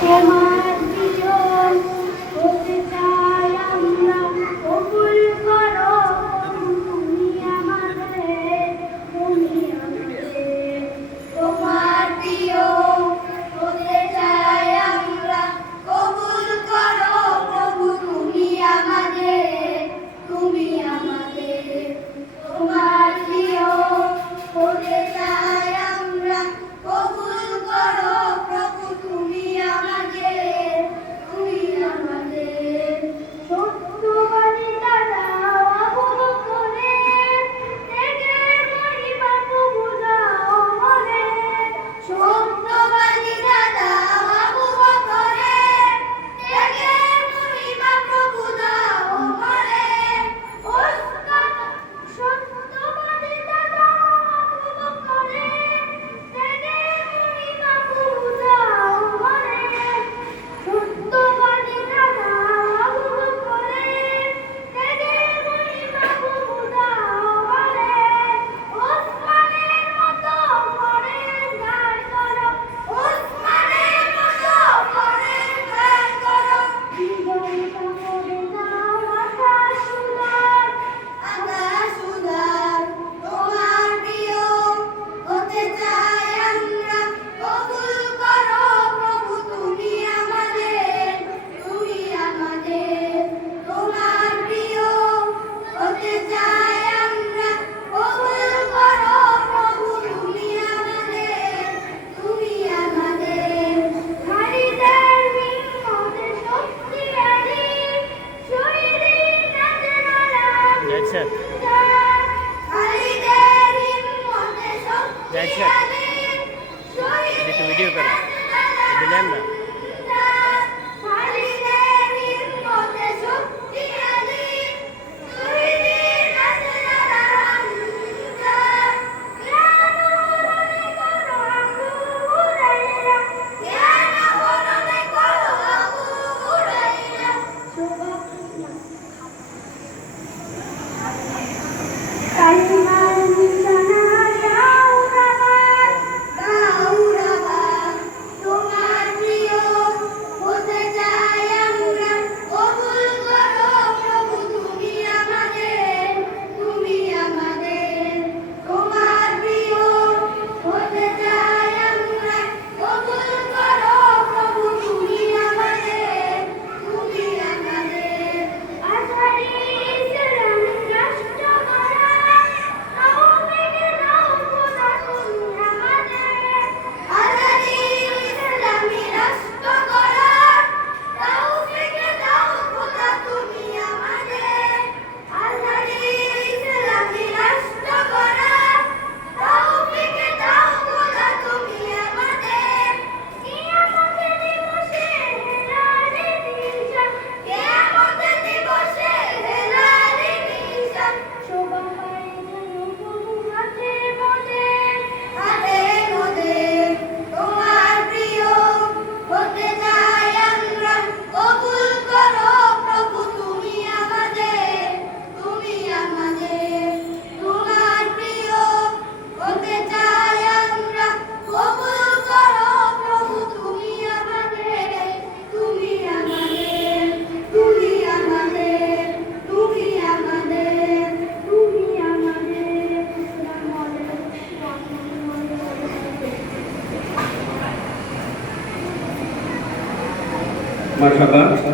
Come on. जाए video करें। marhaban